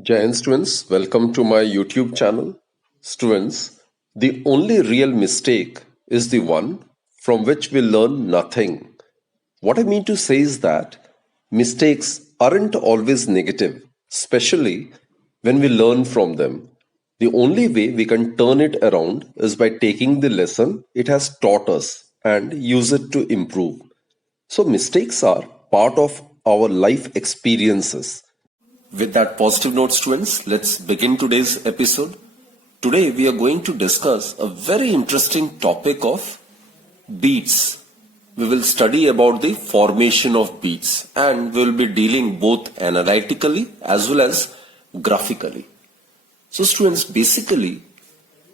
Giant students, welcome to my YouTube channel. Students, the only real mistake is the one from which we learn nothing. What I mean to say is that mistakes aren't always negative, especially when we learn from them. The only way we can turn it around is by taking the lesson it has taught us and use it to improve. So, mistakes are part of our life experiences. With that positive note, students, let's begin today's episode. Today, we are going to discuss a very interesting topic of beats. We will study about the formation of beats and we will be dealing both analytically as well as graphically. So, students, basically,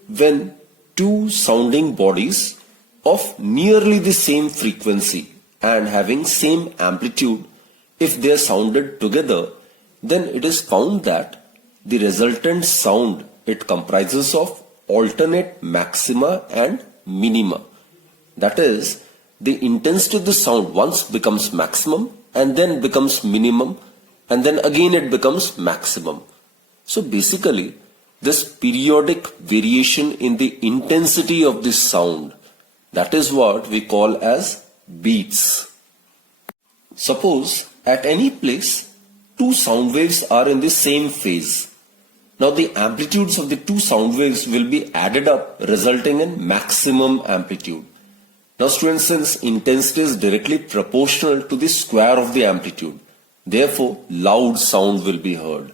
when two sounding bodies of nearly the same frequency and having same amplitude, if they are sounded together, then it is found that the resultant sound, it comprises of alternate maxima and minima. That is, the intensity of the sound once becomes maximum and then becomes minimum and then again it becomes maximum. So basically, this periodic variation in the intensity of the sound, that is what we call as beats. Suppose at any place, two sound waves are in the same phase. Now the amplitudes of the two sound waves will be added up, resulting in maximum amplitude. Now students, since intensity is directly proportional to the square of the amplitude, therefore loud sound will be heard.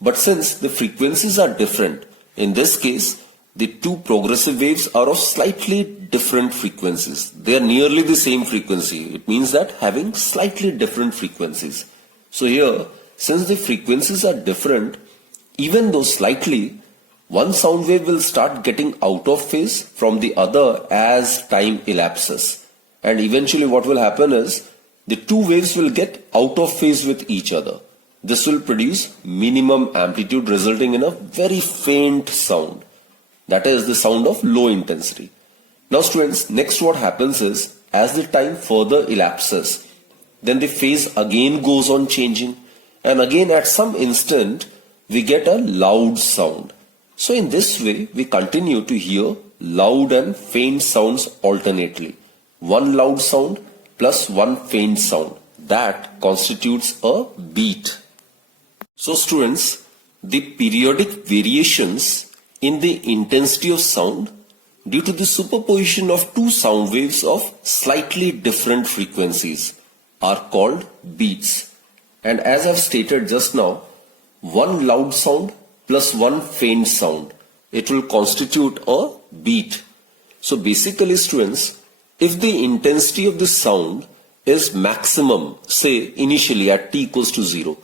But since the frequencies are different, in this case, the two progressive waves are of slightly different frequencies. They are nearly the same frequency. It means that having slightly different frequencies. So here, since the frequencies are different, even though slightly, one sound wave will start getting out of phase from the other as time elapses. And eventually what will happen is, the two waves will get out of phase with each other. This will produce minimum amplitude, resulting in a very faint sound. That is the sound of low intensity. Now students, next what happens is, as the time further elapses, then the phase again goes on changing, and again at some instant we get a loud sound. So in this way we continue to hear loud and faint sounds alternately. One loud sound plus one faint sound. That constitutes a beat. So students, the periodic variations in the intensity of sound due to the superposition of two sound waves of slightly different frequencies are called beats. And as I've stated just now, one loud sound plus one faint sound, it will constitute a beat. So basically students, if the intensity of the sound is maximum, say initially at t equals to 0,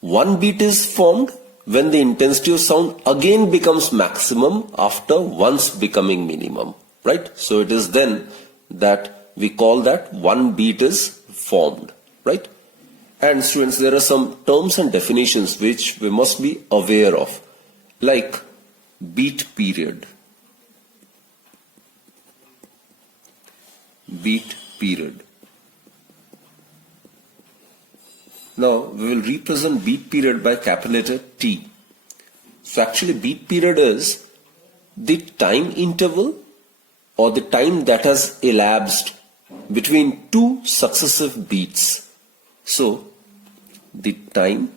one beat is formed when the intensity of sound again becomes maximum after once becoming minimum, right? So it is then that we call that one beat is formed, right? And students, there are some terms and definitions which we must be aware of, like beat period. Beat period. Now we will represent beat period by capital letter T. So actually beat period is the time interval or the time that has elapsed between two successive beats. So the time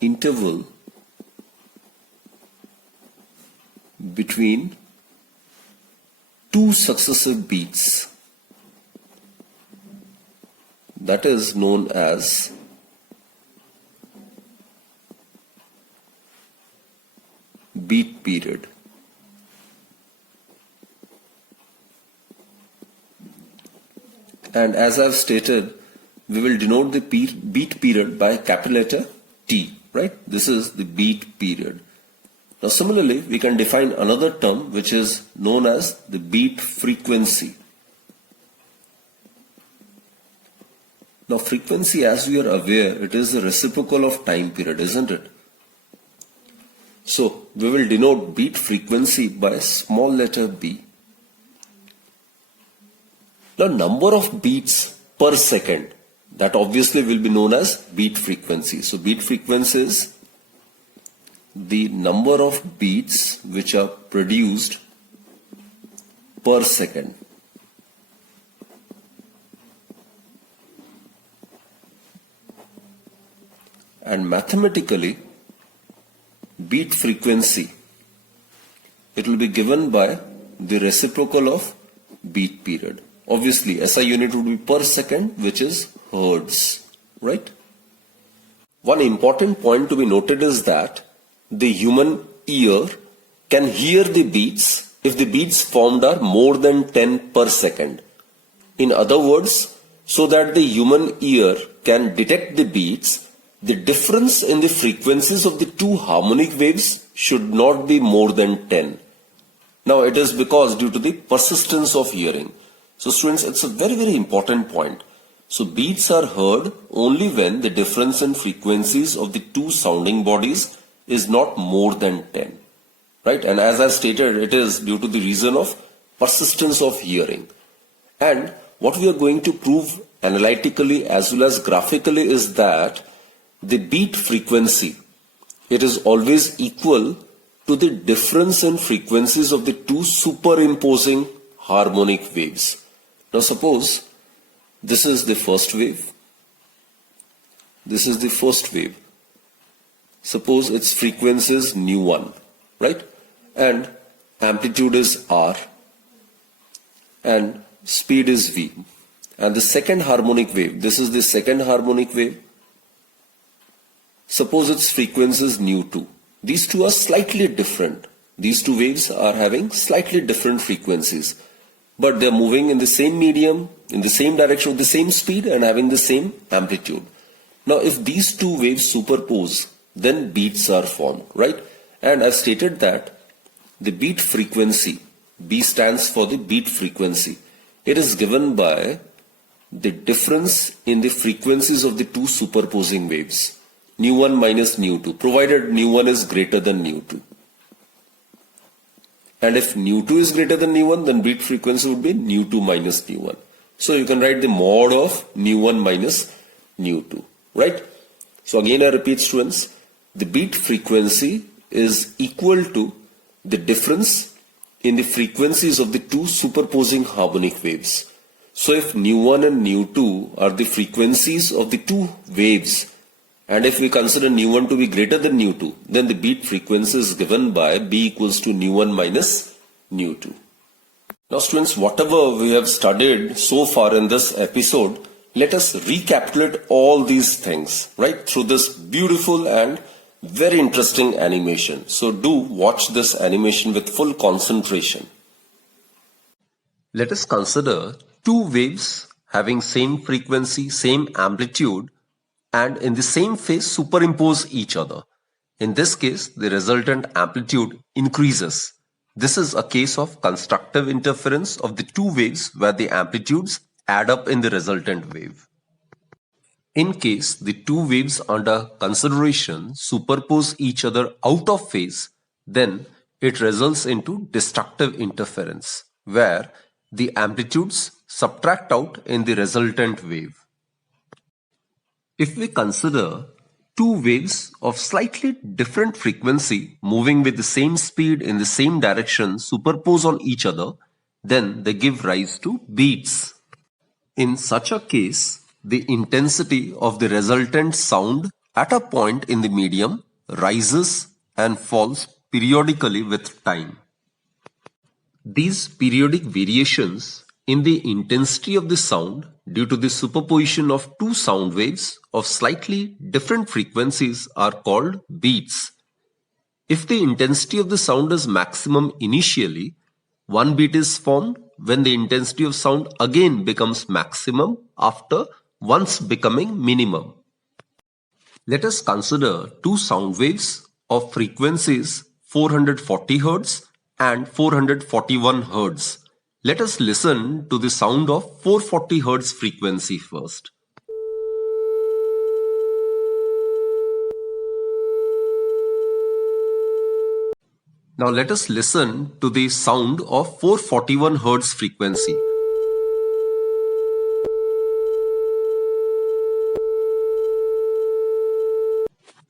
interval between two successive beats, that is known as beat period. And as I've stated, we will denote the beat period by capital letter T, right? This is the beat period. Now similarly, we can define another term which is known as the beat frequency. Now frequency, as we are aware, it is the reciprocal of time period, isn't it? So we will denote beat frequency by small letter b. Now number of beats per second, That obviously will be known as beat frequency. So beat frequency is the number of beats which are produced per second. And mathematically, beat frequency, it will be given by the reciprocal of beat period. Obviously, SI unit would be per second, which is hertz, right? One important point to be noted is that the human ear can hear the beats if the beats formed are more than 10 per second. In other words, so that the human ear can detect the beats, the difference in the frequencies of the two harmonic waves should not be more than 10. Now it is because due to the persistence of hearing. So students, it's a very, very important point. So beats are heard only when the difference in frequencies of the two sounding bodies is not more than 10. Right? And as I stated, it is due to the reason of persistence of hearing. And what we are going to prove analytically as well as graphically is that the beat frequency, it is always equal to the difference in frequencies of the two superimposing harmonic waves. Now suppose this is the first wave. This is the first wave. Suppose its frequency is nu1, right? And amplitude is r and speed is v. And the second harmonic wave, this is the second harmonic wave. Suppose its frequency is nu2. These two are slightly different. These two waves are having slightly different frequencies, but they are moving in the same medium, in the same direction with the same speed and having the same amplitude. Now if these two waves superpose, then beats are formed, right? And I've stated that the beat frequency, B stands for the beat frequency. It is given by the difference in the frequencies of the two superposing waves, nu1 minus nu2, provided nu1 is greater than nu2. And if nu2 is greater than nu1, then beat frequency would be nu2 minus nu1. So you can write the mod of nu1 minus nu2, right? So again I repeat students, the beat frequency is equal to the difference in the frequencies of the two superposing harmonic waves. So if nu1 and nu2 are the frequencies of the two waves, and if we consider nu1 to be greater than nu2, then the beat frequency is given by B equals to nu1 minus nu2. Now students, whatever we have studied so far in this episode, let us recapitulate all these things, right, through this beautiful and very interesting animation. So do watch this animation with full concentration. Let us consider two waves having same frequency, same amplitude, and in the same phase superimpose each other. In this case, the resultant amplitude increases. This is a case of constructive interference of the two waves where the amplitudes add up in the resultant wave. In case the two waves under consideration superpose each other out of phase, then it results into destructive interference, where the amplitudes subtract out in the resultant wave. If we consider two waves of slightly different frequency moving with the same speed in the same direction superpose on each other, then they give rise to beats. In such a case, the intensity of the resultant sound at a point in the medium rises and falls periodically with time. These periodic variations in the intensity of the sound due to the superposition of two sound waves of slightly different frequencies are called beats. If the intensity of the sound is maximum initially, one beat is formed when the intensity of sound again becomes maximum after once becoming minimum. Let us consider two sound waves of frequencies 440 Hz and 441 Hz. Let us listen to the sound of 440 Hz frequency first. Now let us listen to the sound of 441 Hz frequency.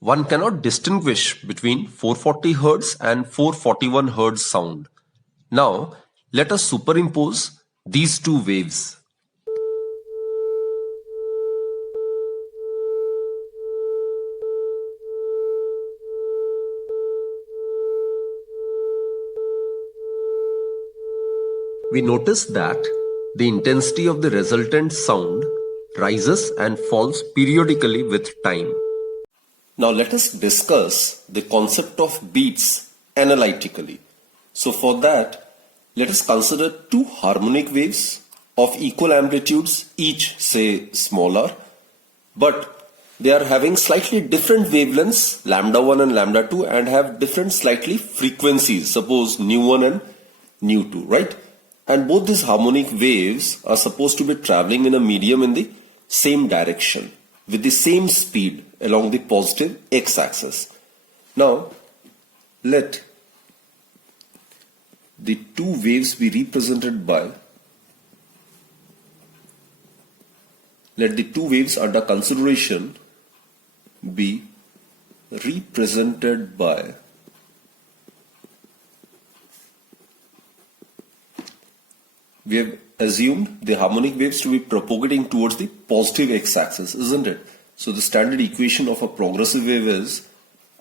one cannot distinguish between 440 Hz and 441 Hz sound. Now, let us superimpose these two waves. We notice that the intensity of the resultant sound rises and falls periodically with time. Now let us discuss the concept of beats analytically. So for that, let us consider two harmonic waves of equal amplitudes, each say smaller, but they are having slightly different wavelengths, lambda 1 and lambda 2, and have different slightly frequencies, suppose nu 1 and nu 2, right? And both these harmonic waves are supposed to be traveling in a medium in the same direction with the same speed along the positive x-axis. Now, let the two waves be represented by, let the two waves under consideration be represented by we have assumed the harmonic waves to be propagating towards the positive x-axis, isn't it? So the standard equation of a progressive wave is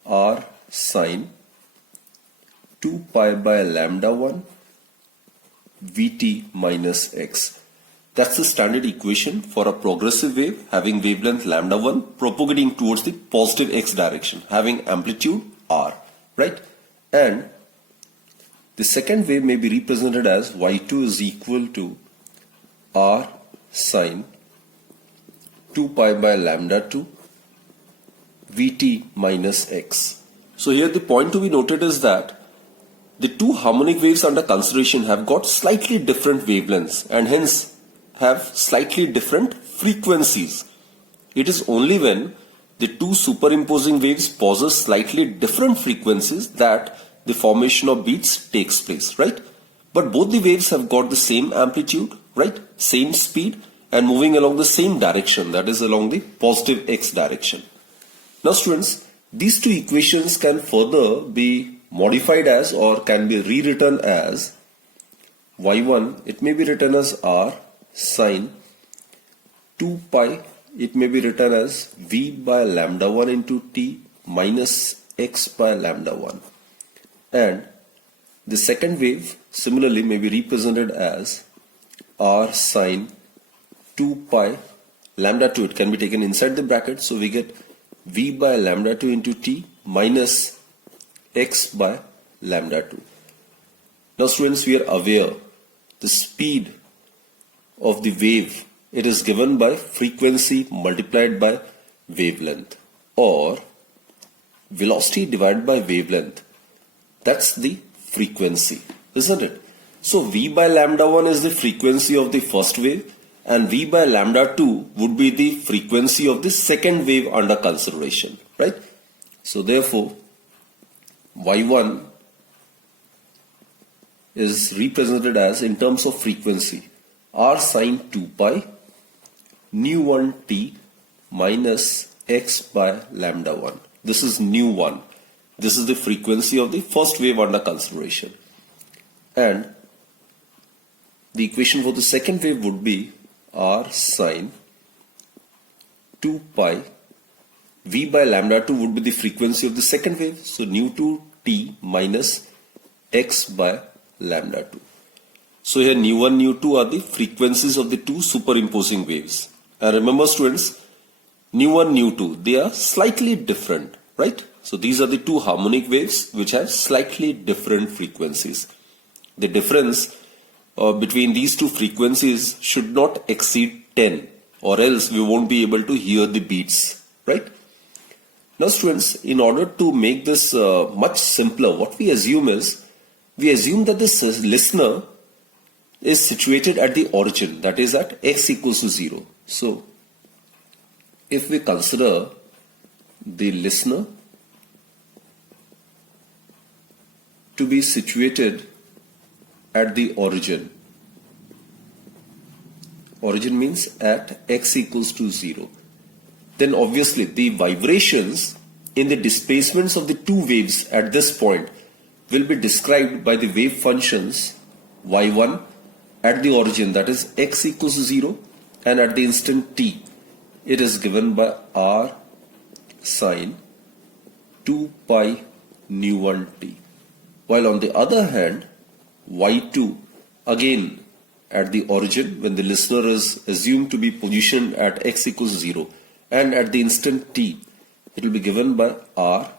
r sine 2 pi by lambda 1 vt minus x. That's the standard equation for a progressive wave having wavelength lambda 1 propagating towards the positive x direction, having amplitude r, right? And the second wave may be represented as y2 is equal to r sine 2 pi by lambda 2 vt minus x. So here the point to be noted is that the two harmonic waves under consideration have got slightly different wavelengths and hence have slightly different frequencies. It is only when the two superimposing waves possess slightly different frequencies that the formation of beats takes place, right? But both the waves have got the same amplitude, right? Same speed and moving along the same direction, that is along the positive x direction. Now students, these two equations can further be modified as or can be rewritten as y1, it may be written as r sine 2 pi, it may be written as v by lambda 1 into t minus x by lambda 1. And the second wave similarly may be represented as r sine 2 pi lambda 2, it can be taken inside the bracket, so we get v by lambda 2 into t minus x by lambda 2. Now students, we are aware the speed of the wave, it is given by frequency multiplied by wavelength or velocity divided by wavelength. That's the frequency, isn't it? So v by lambda 1 is the frequency of the first wave and v by lambda 2 would be the frequency of the second wave under consideration, right? So therefore, y1 is represented as, in terms of frequency, r sine 2 pi nu 1 t minus x by lambda 1. This is nu 1. This is the frequency of the first wave under consideration. And the equation for the second wave would be r sine 2 pi v by lambda 2 would be the frequency of the second wave. So nu 2 t minus x by lambda 2. So here nu 1, nu 2 are the frequencies of the two superimposing waves. And remember students, nu 1, nu 2, they are slightly different, right? So these are the two harmonic waves which have slightly different frequencies. The difference between these two frequencies should not exceed 10 or else we won't be able to hear the beats, right? Now students, in order to make this much simpler, what we assume is, we assume that this listener is situated at the origin, that is at x equals to 0. So if we consider the listener to be situated at the origin, origin means at x equals to 0, then obviously the vibrations in the displacements of the two waves at this point will be described by the wave functions y1 at the origin, that is x equals to 0, and at the instant t it is given by r sine 2 pi nu 1 t. While on the other hand, y2 again at the origin, when the listener is assumed to be positioned at x equals 0, and at the instant t it will be given by r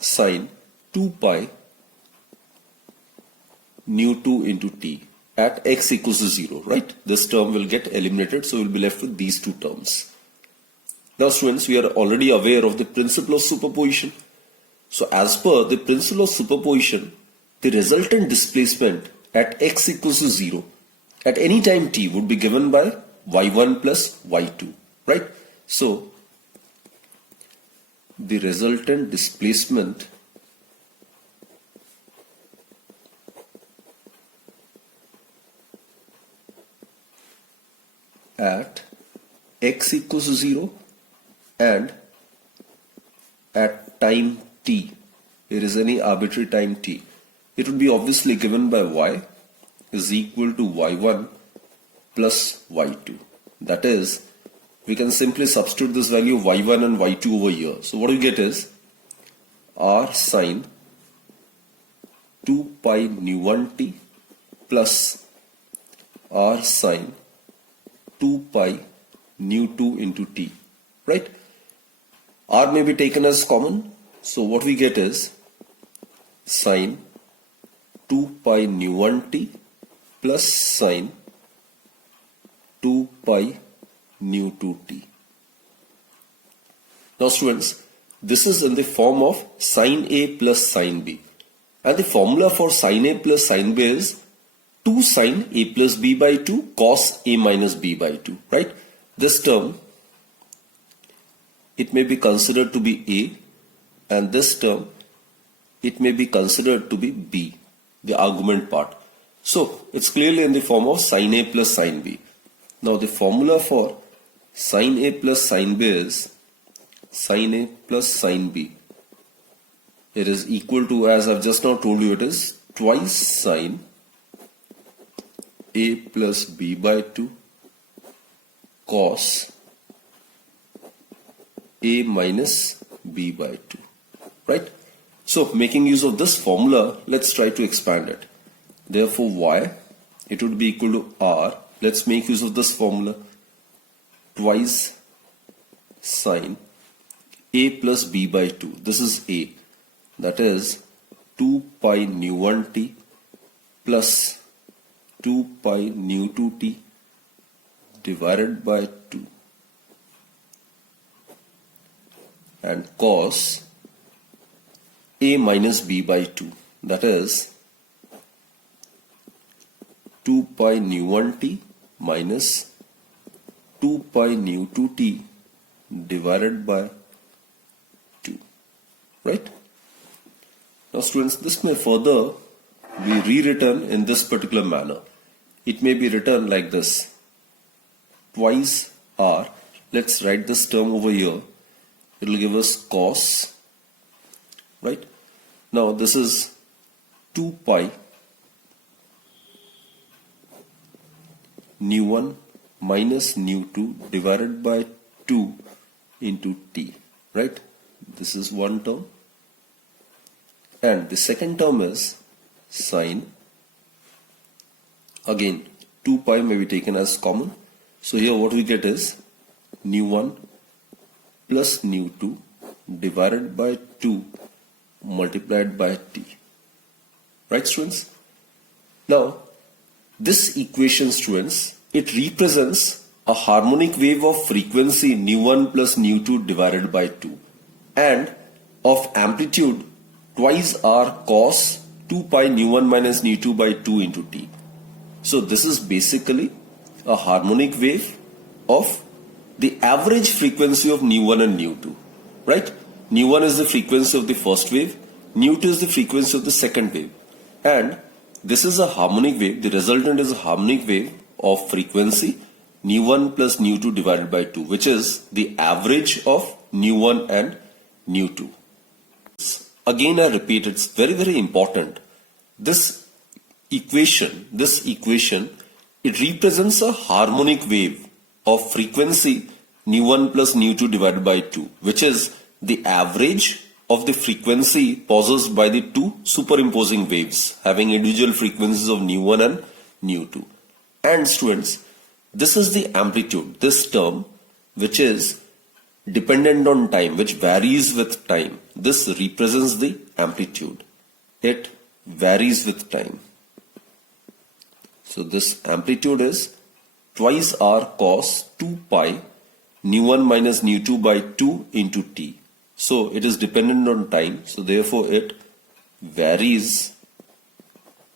sine 2 pi nu 2 into t at x equals to 0, right? This term will get eliminated, so we'll be left with these two terms. Now students, we are already aware of the principle of superposition. So as per the principle of superposition, the resultant displacement at x equals to 0 at any time t would be given by y1 plus y2, right? So the resultant displacement at x equals to 0 and at time t, there is any arbitrary time t, it would be obviously given by y is equal to y1 plus y2. That is, we can simply substitute this value of y1 and y2 over here. So what we get is r sine 2 pi nu 1 t plus r sine 2 pi nu 2 into t, right? R may be taken as common, so what we get is sine 2 pi nu 1 t plus sine 2 pi nu 2 t. Now students, this is in the form of sine A plus sine B, and the formula for sine A plus sine B is 2 sine A plus B by 2 cos A minus B by 2, right? This term, it may be considered to be A, and this term, it may be considered to be B, the argument part. So it's clearly in the form of sine A plus sine B. Now the formula for sine A plus sine B is sine A plus sine B. It is equal to, as I've just now told you, it is twice sine A plus B by 2 cos A minus B by 2, right? So making use of this formula, let's try to expand it. Therefore y, it would be equal to r. Let's make use of this formula, twice sine A plus B by 2. This is A, that is 2 pi nu 1 t plus 2 pi nu 2 t divided by 2, and cos A minus B by 2, that is 2 pi nu 1 t minus 2 pi nu 2 t divided by 2, right? Now students, this may further be rewritten in this particular manner. It may be written like this, twice r. Let's write this term over here. It will give us cos, right? Now this is 2 pi nu 1 minus nu 2 divided by 2 into t, right? This is one term, and the second term is sine, again 2 pi may be taken as common, so here what we get is nu 1 plus nu 2 divided by 2 multiplied by t, right students? Now this equation, students, it represents a harmonic wave of frequency nu 1 plus nu 2 divided by 2 and of amplitude twice r cos 2 pi nu 1 minus nu 2 by 2 into t. So this is basically a harmonic wave of the average frequency of nu 1 and nu 2, right? Nu 1 is the frequency of the first wave, nu 2 is the frequency of the second wave, and this is a harmonic wave. The resultant is a harmonic wave of frequency nu 1 plus nu 2 divided by 2, which is the average of nu 1 and nu 2. Again I repeat, it's very, very important. This equation, it represents a harmonic wave of frequency nu 1 plus nu 2 divided by 2, which is the average of the frequency possessed by the two superimposing waves having individual frequencies of nu 1 and nu 2. And students, this is the amplitude, this term, which is dependent on time, which varies with time. This represents the amplitude. It varies with time. So this amplitude is twice r cos 2 pi nu 1 minus nu 2 by 2 into t. So it is dependent on time. So therefore it varies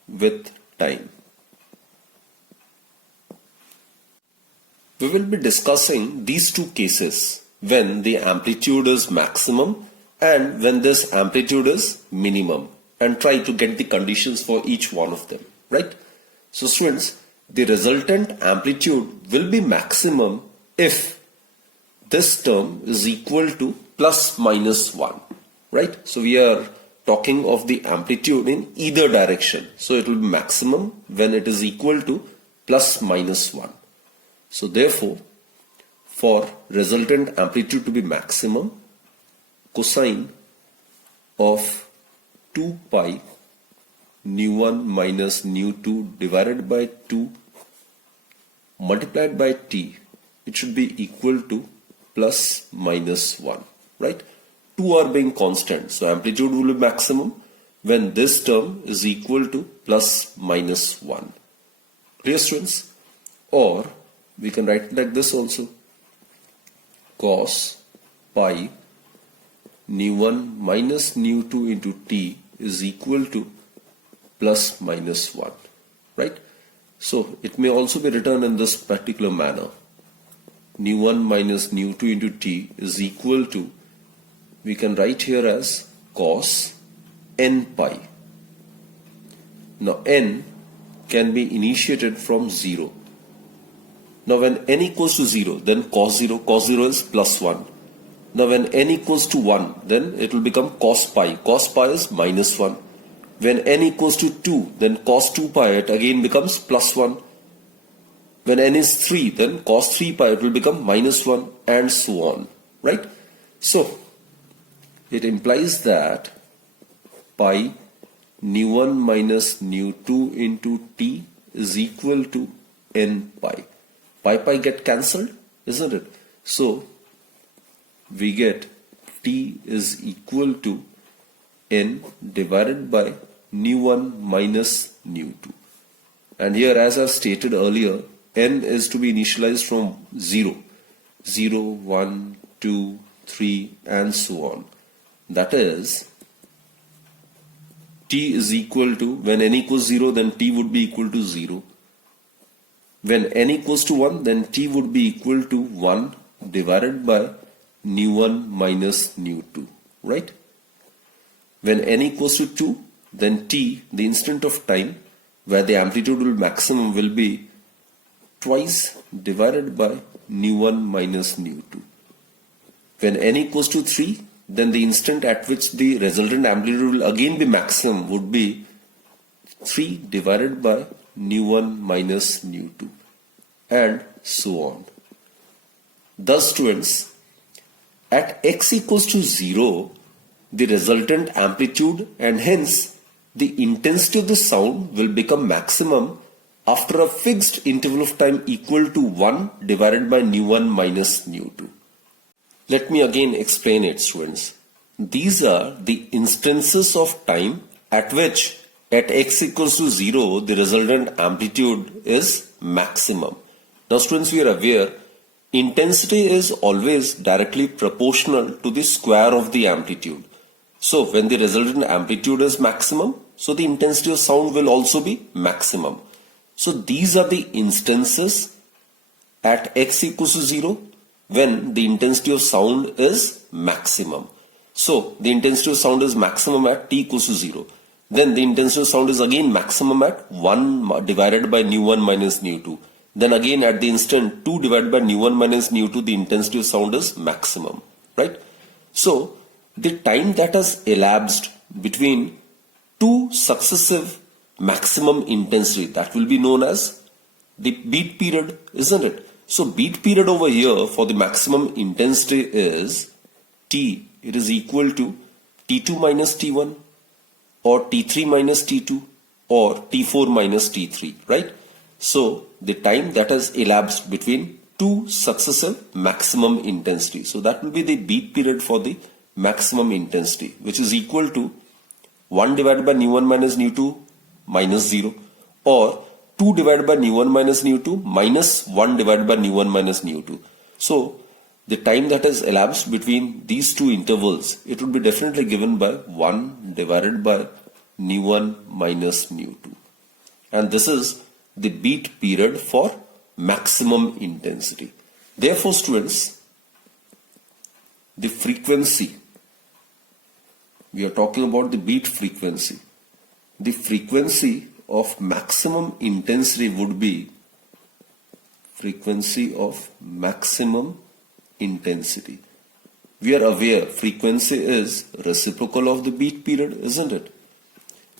with time. We will be discussing these two cases, when the amplitude is maximum and when this amplitude is minimum, and try to get the conditions for each one of them, right? So students, the resultant amplitude will be maximum if this term is equal to plus minus 1, right? So we are talking of the amplitude in either direction. So it will be maximum when it is equal to plus minus 1. So therefore, for resultant amplitude to be maximum, cosine of 2 pi nu 1 minus nu 2 divided by 2 multiplied by t, it should be equal to plus minus 1, right? 2 are being constant, so amplitude will be maximum when this term is equal to plus minus 1. Clear, students? Or we can write it like this also. Cos pi nu 1 minus nu 2 into t is equal to plus minus 1, right? So it may also be written in this particular manner. Nu 1 minus nu 2 into t is equal to, we can write here as cos n pi. Now n can be initiated from 0. Now when n equals to 0, then cos 0 is plus 1. Now when n equals to 1, then it will become cos pi is minus 1. When n equals to 2, then cos 2 pi, it again becomes plus 1. When n is 3, then cos 3 pi, it will become minus 1, and so on, right? So it implies that pi nu 1 minus nu 2 into t is equal to n pi. Pi get cancelled, isn't it? So we get t is equal to n divided by nu 1 minus nu 2. And here, as I've stated earlier, n is to be initialized from 0. 0, 1, 2, 3 and so on. That is, t is equal to, when n equals 0, then t would be equal to 0. When n equals to 1, then t would be equal to 1 divided by nu 1 minus nu 2, right? When n equals to 2, then t, the instant of time where the amplitude will maximum, will be twice divided by nu 1 minus nu 2. When n equals to 3, then the instant at which the resultant amplitude will again be maximum would be 3 divided by nu 1 minus nu 2, and so on. Thus, students, at x equals to 0, the resultant amplitude and hence the intensity of the sound will become maximum after a fixed interval of time equal to 1 divided by nu 1 minus nu 2. Let me again explain it, students. These are the instances of time at which at x equals to 0, the resultant amplitude is maximum. Now students, we are aware intensity is always directly proportional to the square of the amplitude. So when the resultant amplitude is maximum, so the intensity of sound will also be maximum. So these are the instances at x equals to 0 when the intensity of sound is maximum. So the intensity of sound is maximum at t equals to 0. Then the intensity of sound is again maximum at 1 divided by nu 1 minus nu 2. Then again at the instant 2 divided by nu 1 minus nu 2, the intensity of sound is maximum, right? So the time that has elapsed between two successive maximum intensity, that will be known as the beat period, isn't it? So beat period over here for the maximum intensity is T. It is equal to T2 minus T1 or T3 minus T2 or T4 minus T3, right? So the time that has elapsed between two successive maximum intensity. So that will be the beat period for the maximum intensity, which is equal to 1 divided by nu1 minus nu2 minus 0 or 2 divided by nu1 minus nu2 minus 1 divided by nu1 minus nu2. So the time that has elapsed between these two intervals, it would be definitely given by 1 divided by nu1 minus nu2. And this is the beat period for maximum intensity. Therefore, students, the frequency, we are talking about the beat frequency. The frequency of maximum intensity would be frequency of maximum intensity. We are aware frequency is reciprocal of the beat period, isn't it?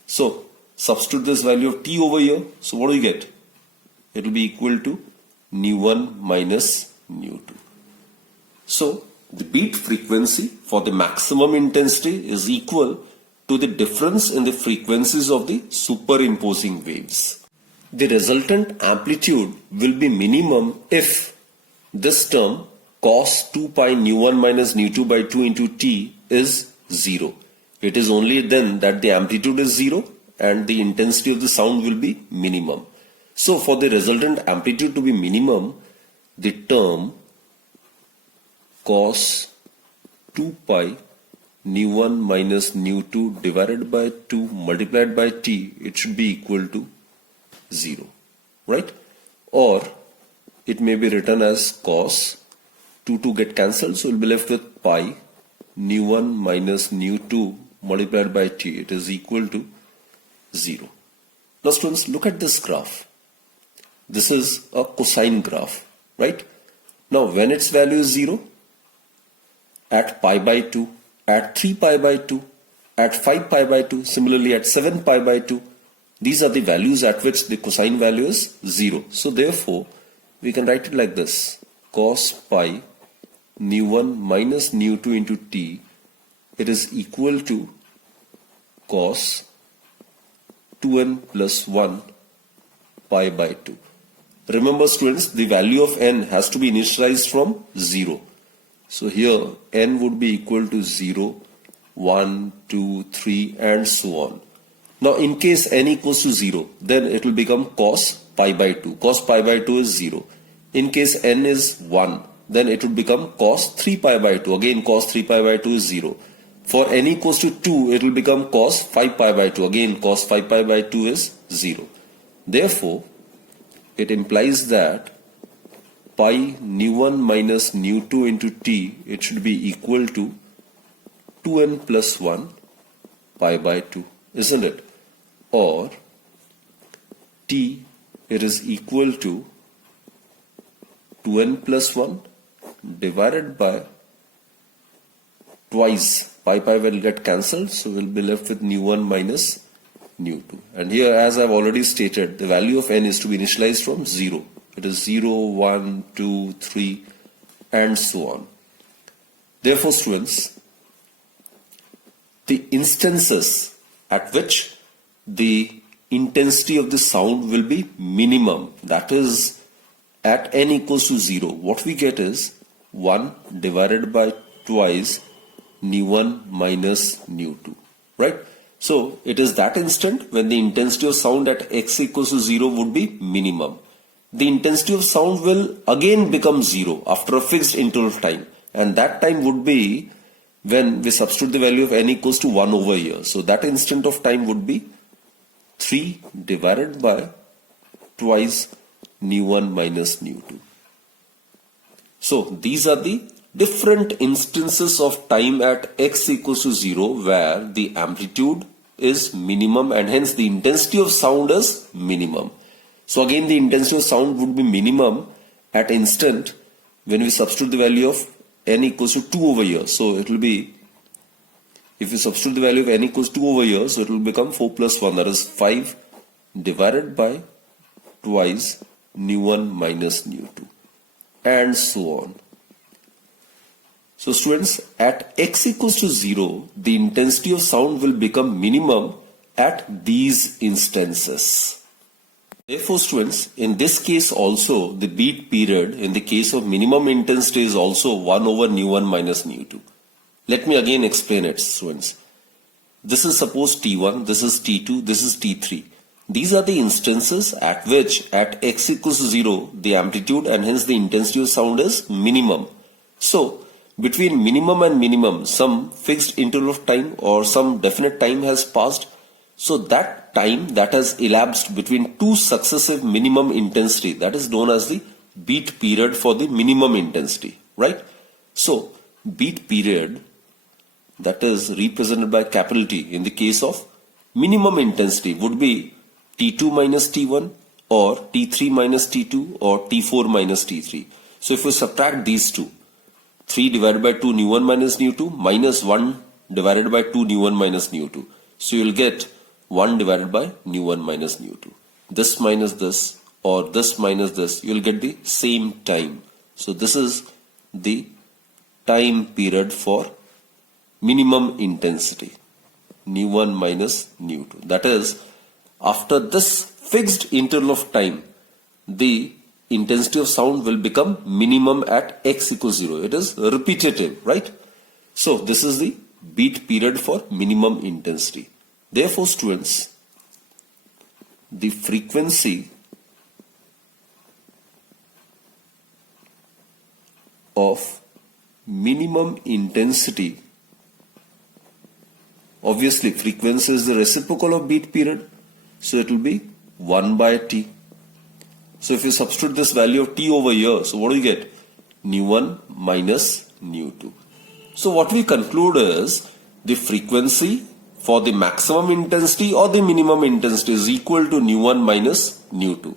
So substitute this value of T over here. So what do you get? It will be equal to nu1 minus nu2. So the beat frequency for the maximum intensity is equal to the difference in the frequencies of the superimposing waves. The resultant amplitude will be minimum if this term cos 2 pi nu1 minus nu2 by 2 into t is 0. It is only then that the amplitude is 0 and the intensity of the sound will be minimum. So for the resultant amplitude to be minimum, the term cos 2 pi nu1 minus nu2 divided by 2 multiplied by t, it should be equal to 0, right? Or it may be written as cos 2 get cancelled, so we'll be left with pi nu1 minus nu2 multiplied by t. It is equal to 0. Now students, look at this graph. This is a cosine graph, right? Now when its value is 0, at pi by 2, at 3 pi by 2, at 5 pi by 2, similarly at 7 pi by 2, these are the values at which the cosine value is 0. So therefore, we can write it like this. Cos pi nu1 minus nu2 into t, it is equal to cos 2n plus 1 pi by 2. Remember students, the value of n has to be initialized from 0. So here n would be equal to 0, 1, 2, 3 and so on. Now in case n equals to 0, then it will become cos pi by 2. Cos pi by 2 is 0. In case n is 1, then it would become cos 3 pi by 2. Again cos 3 pi by 2 is 0. For n equals to 2, it will become cos 5 pi by 2. Again cos 5 pi by 2 is 0. Therefore, it implies that pi nu1 minus nu2 into t, it should be equal to 2n plus 1 pi by 2, isn't it? Or t, it is equal to 2n plus 1 divided by twice pi will get cancelled, so we'll be left with nu1 minus nu2. And here, as I've already stated, the value of n is to be initialized from 0. It is 0, 1, 2, 3 and so on. Therefore students, the instances at which the intensity of the sound will be minimum, that is at n equals to 0, what we get is 1 divided by twice nu1 minus nu2, right? So it is that instant when the intensity of sound at x equals to 0 would be minimum. The intensity of sound will again become 0 after a fixed interval of time, and that time would be when we substitute the value of n equals to 1 over here. So that instant of time would be 3 divided by twice nu1 minus nu2. So these are the different instances of time at x equals to 0 where the amplitude is minimum and hence the intensity of sound is minimum. So again the intensity of sound would be minimum at instant when we substitute the value of n equals to 2 over here. So it will be If you substitute the value of n equals 2 over here, so it will become 4 plus 1, that is 5 divided by twice nu1 minus nu2, and so on. So students, at x equals to 0, the intensity of sound will become minimum at these instances. Therefore students, in this case also, the beat period in the case of minimum intensity is also 1 over nu1 minus nu2. Let me again explain it, students. This is suppose T1, this is T2, this is T3. These are the instances at which at x equals to 0, the amplitude and hence the intensity of sound is minimum. So, between minimum and minimum, some fixed interval of time or some definite time has passed. So that time that has elapsed between two successive minimum intensity, that is known as the beat period for the minimum intensity, right? So, beat period that is represented by capital T in the case of minimum intensity would be T2 minus T1 or T3 minus T2 or T4 minus T3. So if we subtract these two, 3 divided by 2 nu1 minus nu2 minus 1 divided by 2 nu1 minus nu2. So you will get 1 divided by nu1 minus nu2. This minus this or this minus this, you will get the same time. So this is the time period for minimum intensity, nu1 minus nu2. That is, after this fixed interval of time, the intensity of sound will become minimum at x equals 0. It is repetitive, right? So this is the beat period for minimum intensity. Therefore, students, the frequency of minimum intensity, obviously frequency is the reciprocal of beat period, so it will be 1 by t. So if you substitute this value of t over here, so what do you get? Nu1 minus nu2. So what we conclude is the frequency for the maximum intensity or the minimum intensity is equal to nu1 minus nu2.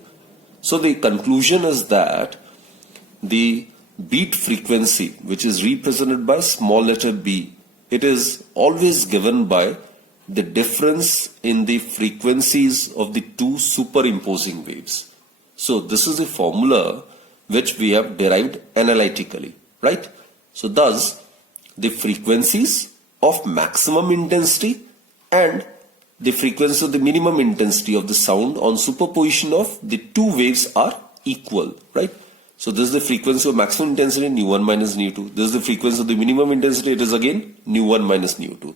So the conclusion is that the beat frequency, which is represented by small letter b, it is always given by the difference in the frequencies of the two superimposing waves. So this is the formula which we have derived analytically, right? So thus, the frequencies of maximum intensity and the frequency of the minimum intensity of the sound on superposition of the two waves are equal, right? So this is the frequency of maximum intensity, nu1 minus nu2. This is the frequency of the minimum intensity, it is again nu1 minus nu2.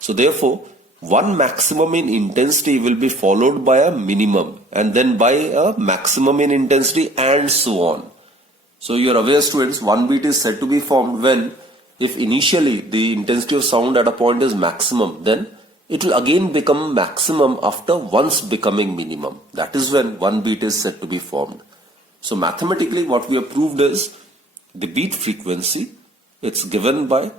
So therefore, one maximum in intensity will be followed by a minimum and then by a maximum in intensity and so on. So you are aware, students, one beat is said to be formed when if initially the intensity of sound at a point is maximum, then it will again become maximum after once becoming minimum. That is when one beat is said to be formed. So mathematically what we have proved is the beat frequency, it's given by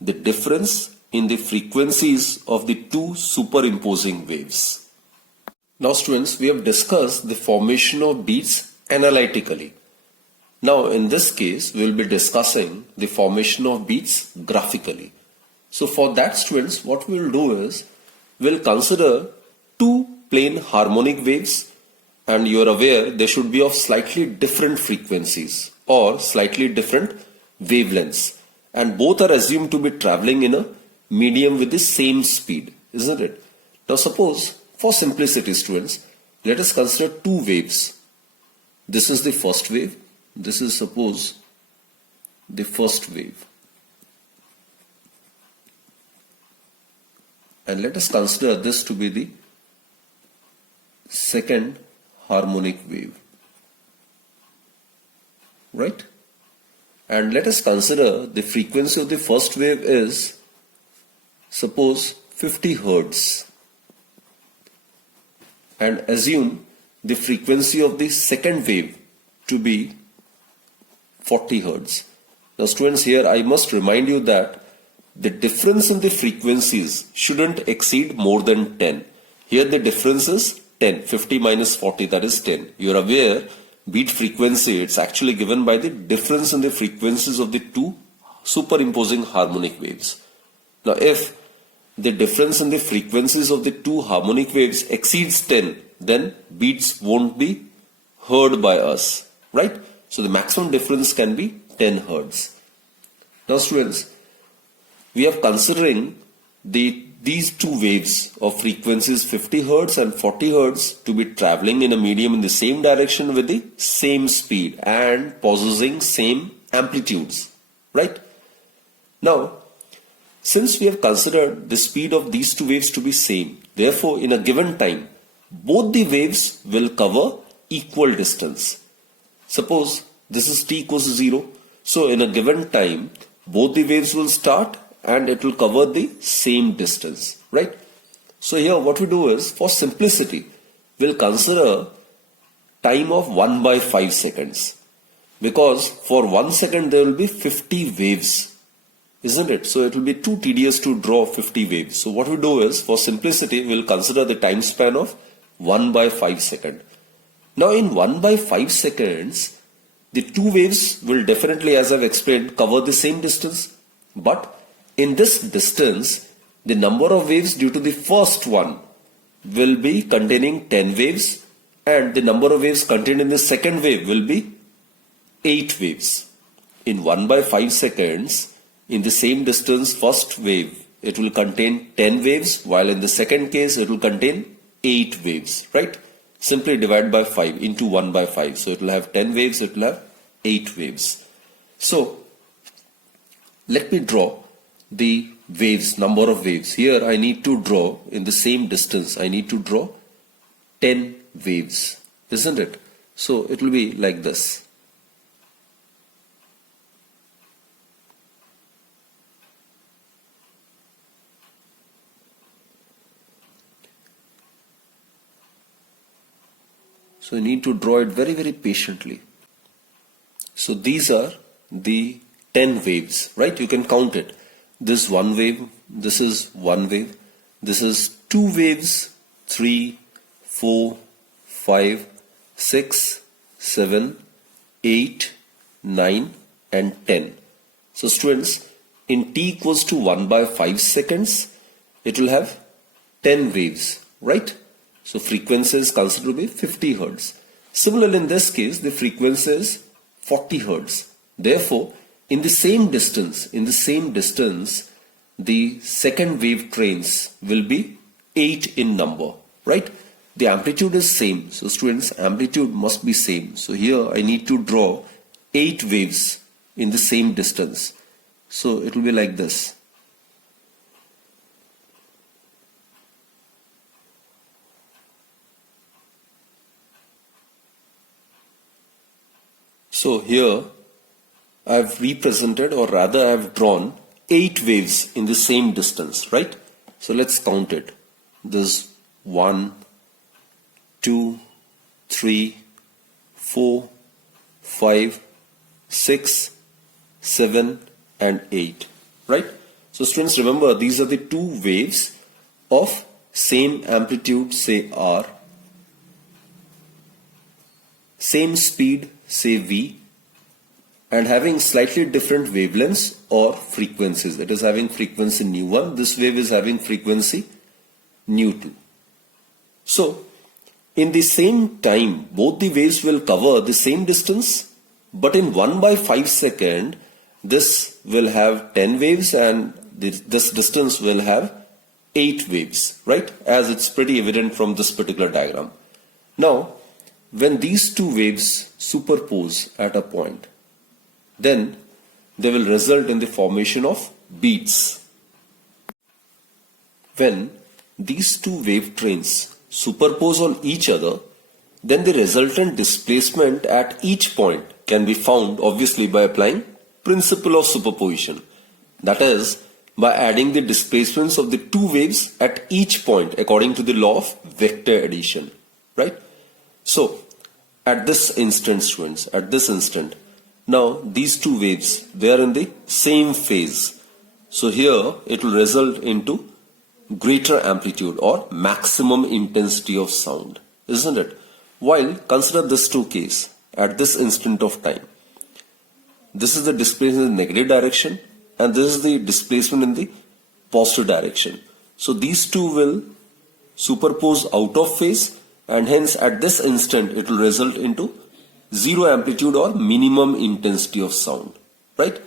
the difference in the frequencies of the two superimposing waves. Now students, we have discussed the formation of beats analytically. Now in this case, we will be discussing the formation of beats graphically. So for that, students, what we will do is, we will consider two plane harmonic waves, and you are aware they should be of slightly different frequencies or slightly different wavelengths, and both are assumed to be traveling in a medium with the same speed, isn't it? Now suppose, for simplicity, students, let us consider two waves. This is the first wave. This is suppose the first wave. And let us consider this to be the second harmonic wave, right? And let us consider the frequency of the first wave is suppose 50 Hertz, and assume the frequency of the second wave to be 40 Hertz. Now students, here I must remind you that the difference in the frequencies shouldn't exceed more than 10. Here the difference is 10. 50 minus 40, that is 10. You are aware, beat frequency, it's actually given by the difference in the frequencies of the two superimposing harmonic waves. Now if the difference in the frequencies of the two harmonic waves exceeds 10, then beats won't be heard by us, right? So the maximum difference can be 10 hertz. Now students, we are considering these two waves of frequencies 50 hertz and 40 hertz to be traveling in a medium in the same direction with the same speed and possessing same amplitudes, right? Now, since we have considered the speed of these two waves to be same, therefore in a given time, both the waves will cover equal distance. Suppose this is t equals to 0. So in a given time, both the waves will start and it will cover the same distance, right? So here what we do is, for simplicity, we'll consider time of 1 by 5 seconds. Because for 1 second there will be 50 waves, isn't it? So it will be too tedious to draw 50 waves. So what we do is, for simplicity, we'll consider the time span of 1 by 5 second. Now in 1 by 5 seconds, the two waves will definitely, as I've explained, cover the same distance. But in this distance, the number of waves due to the first one will be containing 10 waves, and the number of waves contained in the second wave will be 8 waves. In 1 by 5 seconds, in the same distance first wave, it will contain 10 waves, while in the second case it will contain 8 waves, right? Simply divide by 5 into 1 by 5. So it will have 10 waves, it will have 8 waves. So let me draw the waves, number of waves. Here I need to draw, in the same distance, I need to draw 10 waves, isn't it? So it will be like this. So you need to draw it very, very patiently. So these are the 10 waves, right? You can count it. This one wave, this is one wave, this is two waves, 3, 4, 5, 6, 7, 8, 9 and 10. So students, in t equals to 1 by 5 seconds, it will have 10 waves, right? So frequency is considered to be 50 hertz. Similarly, in this case, the frequency is 40 hertz. Therefore, in the same distance, the second wave trains will be 8 in number, right? The amplitude is same. So students, amplitude must be same. So here I need to draw 8 waves in the same distance. So it will be like this. So here I've represented, or rather I've drawn 8 waves in the same distance, right? So let's count it. There's 1, 2, 3, 4, 5, 6, 7 and 8, right? So students, remember, these are the two waves of same amplitude, say R, same speed, say V, and having slightly different wavelengths or frequencies. It is having frequency nu1, this wave is having frequency nu2. So in the same time, both the waves will cover the same distance, but in 1 by 5 second, this will have 10 waves and this distance will have 8 waves, right? As it's pretty evident from this particular diagram. Now, when these two waves superpose at a point, then they will result in the formation of beats. When these two wave trains superpose on each other, then the resultant displacement at each point can be found obviously by applying principle of superposition. That is, by adding the displacements of the two waves at each point according to the law of vector addition, right? So at this instant, students, at this instant, now these two waves, they are in the same phase. So here it will result into greater amplitude or maximum intensity of sound, isn't it? While consider this two case at this instant of time. This is the displacement in the negative direction and this is the displacement in the positive direction. So these two will superpose out of phase, and hence at this instant it will result into zero amplitude or minimum intensity of sound, right?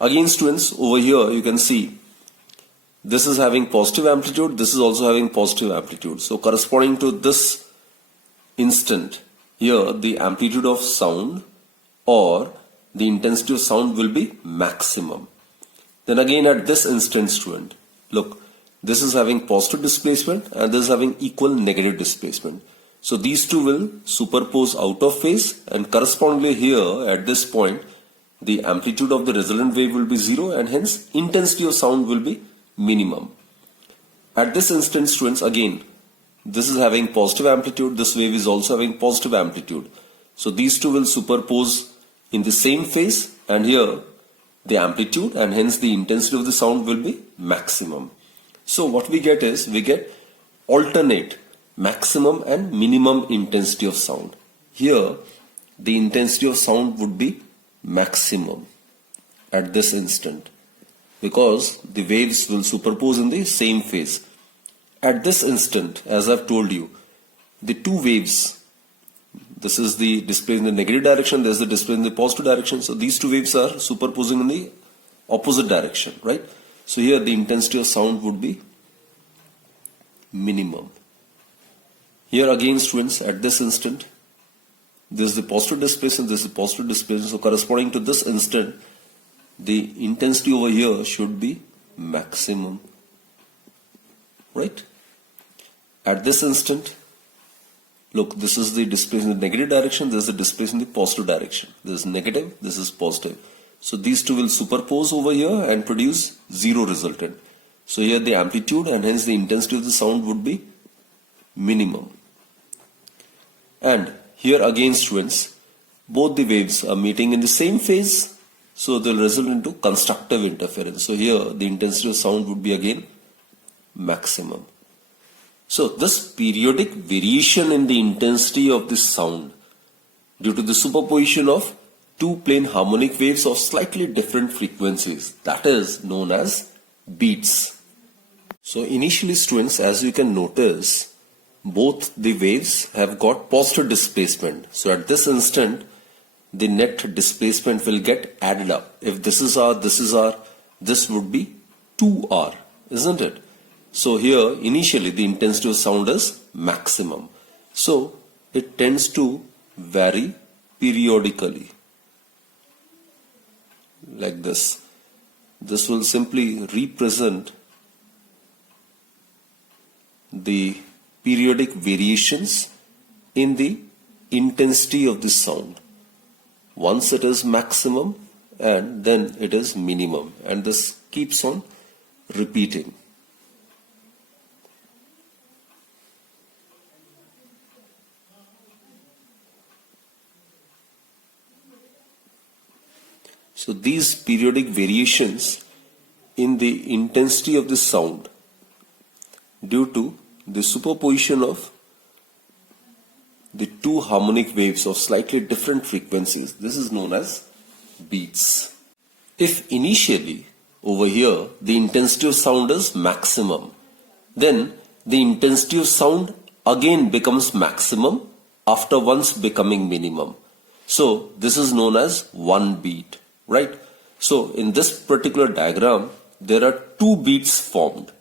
Again students, over here you can see this is having positive amplitude, this is also having positive amplitude. So corresponding to this instant, here the amplitude of sound or the intensity of sound will be maximum. Then again at this instant student, look, this is having positive displacement and this is having equal negative displacement. So these two will superpose out of phase, and correspondingly here at this point the amplitude of the resultant wave will be zero, and hence intensity of sound will be minimum. At this instant students, again this is having positive amplitude, this wave is also having positive amplitude. So these two will superpose in the same phase, and here the amplitude and hence the intensity of the sound will be maximum. So what we get is, we get alternate maximum and minimum intensity of sound. Here the intensity of sound would be maximum at this instant because the waves will superpose in the same phase. At this instant, as I've told you, the two waves, this is the display in the negative direction, there's the display in the positive direction. So these two waves are superposing in the opposite direction, right? So here the intensity of sound would be minimum. Here again students, at this instant, this is the positive displacement, this is the positive displacement. So corresponding to this instant, the intensity over here should be maximum, right? At this instant, look, this is the displacement in the negative direction, this is the displacement in the positive direction. This is negative, this is positive. So these two will superpose over here and produce zero resultant. So here the amplitude and hence the intensity of the sound would be minimum. And here again students, both the waves are meeting in the same phase, so they will result into constructive interference. So here the intensity of sound would be again maximum. So this periodic variation in the intensity of the sound due to the superposition of two plane harmonic waves of slightly different frequencies, that is known as beats. So initially students, as you can notice, both the waves have got positive displacement. So at this instant, the net displacement will get added up. If this is R, this is R, this would be 2R, isn't it? So here initially the intensity of sound is maximum. So it tends to vary periodically like this. This will simply represent the periodic variations in the intensity of the sound. Once it is maximum and then it is minimum, and this keeps on repeating. So these periodic variations in the intensity of the sound due to the superposition of the two harmonic waves of slightly different frequencies, this is known as beats. If initially over here the intensity of sound is maximum, then the intensity of sound again becomes maximum after once becoming minimum. So this is known as one beat, right? So in this particular diagram, there are two beats formed.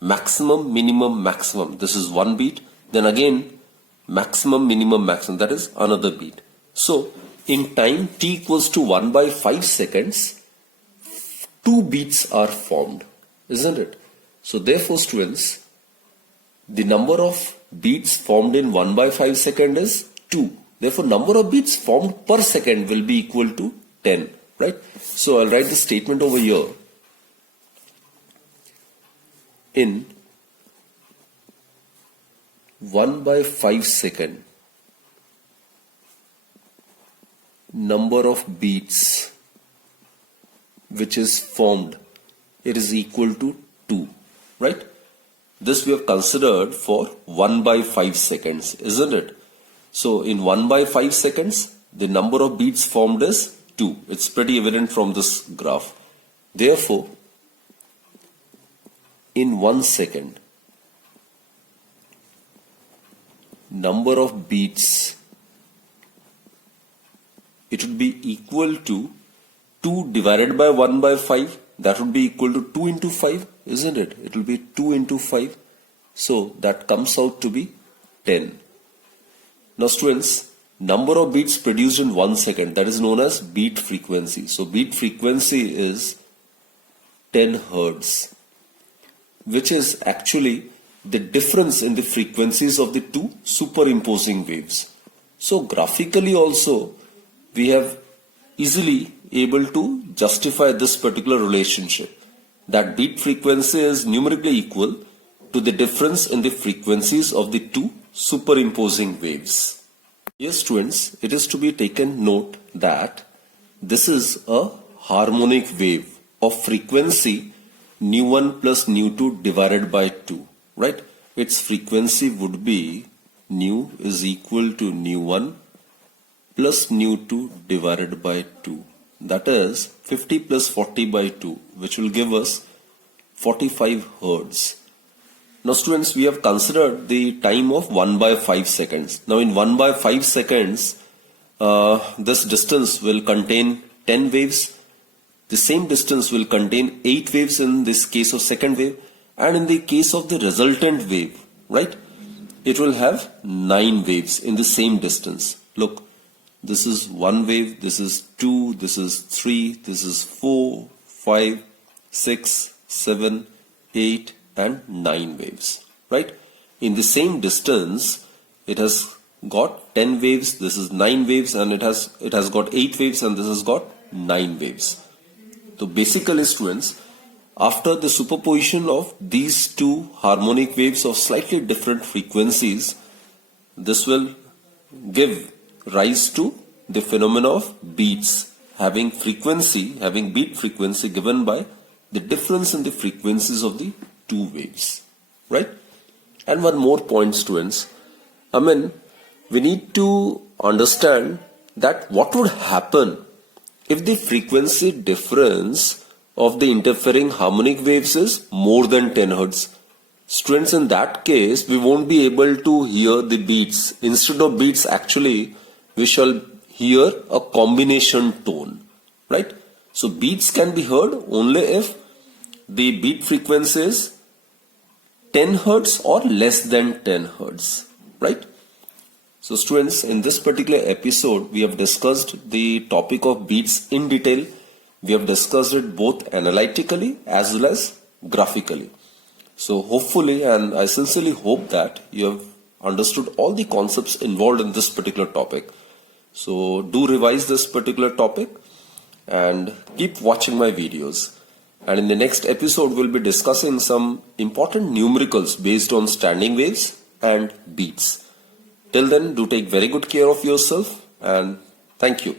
Maximum, minimum, maximum. This is one beat. Then again, maximum, minimum, maximum. That is another beat. So in time t equals to 1/5 seconds, two beats are formed, isn't it? So therefore students, the number of beats formed in 1/5 second is 2. Therefore number of beats formed per second will be equal to 10, right? So I'll write the statement over here. In 1/5 second, number of beats which is formed, it is equal to 2, right? This we have considered for 1/5 seconds, isn't it? So in 1/5 seconds, the number of beats formed is 2. It's pretty evident from this graph. Therefore, in 1 second, number of beats, it would be equal to 2 divided by 1 by 5. That would be equal to 2 into 5, isn't it? It will be 2 into 5. So that comes out to be 10. Now students, number of beats produced in 1 second, that is known as beat frequency. So beat frequency is 10 hertz, which is actually the difference in the frequencies of the two superimposing waves. So graphically also, we have easily able to justify this particular relationship, that beat frequency is numerically equal to the difference in the frequencies of the two superimposing waves. Yes students, it is to be taken note that this is a harmonic wave of frequency nu1 plus nu2 divided by 2, right? Its frequency would be nu is equal to nu1 plus nu2 divided by 2. That is 50 plus 40 by 2, which will give us 45 hertz. Now students, we have considered the time of 1 by 5 seconds. Now in 1 by 5 seconds, this distance will contain 10 waves. The same distance will contain 8 waves in this case of second wave, and in the case of the resultant wave, right, it will have 9 waves in the same distance. Look, this is 1 wave, this is 2, this is 3, this is 4, 5, 6, 7, 8 and 9 waves, right? In the same distance, it has got 10 waves, this is 9 waves, and it has got 8 waves, and this has got 9 waves. So basically students, after the superposition of these two harmonic waves of slightly different frequencies, this will give rise to the phenomena of beats having beat frequency given by the difference in the frequencies of the two waves, right? And one more point students, we need to understand that what would happen if the frequency difference of the interfering harmonic waves is more than 10 hertz. Students, in that case, we won't be able to hear the beats. Instead of beats, actually, we shall hear a combination tone, right? So beats can be heard only if the beat frequency is 10 hertz or less than 10 hertz, right? So students, in this particular episode, we have discussed the topic of beats in detail. We have discussed it both analytically as well as graphically. So hopefully, and I sincerely hope that you have understood all the concepts involved in this particular topic. So do revise this particular topic and keep watching my videos. And in the next episode, we'll be discussing some important numericals based on standing waves and beats. Till then, do take very good care of yourself, and thank you.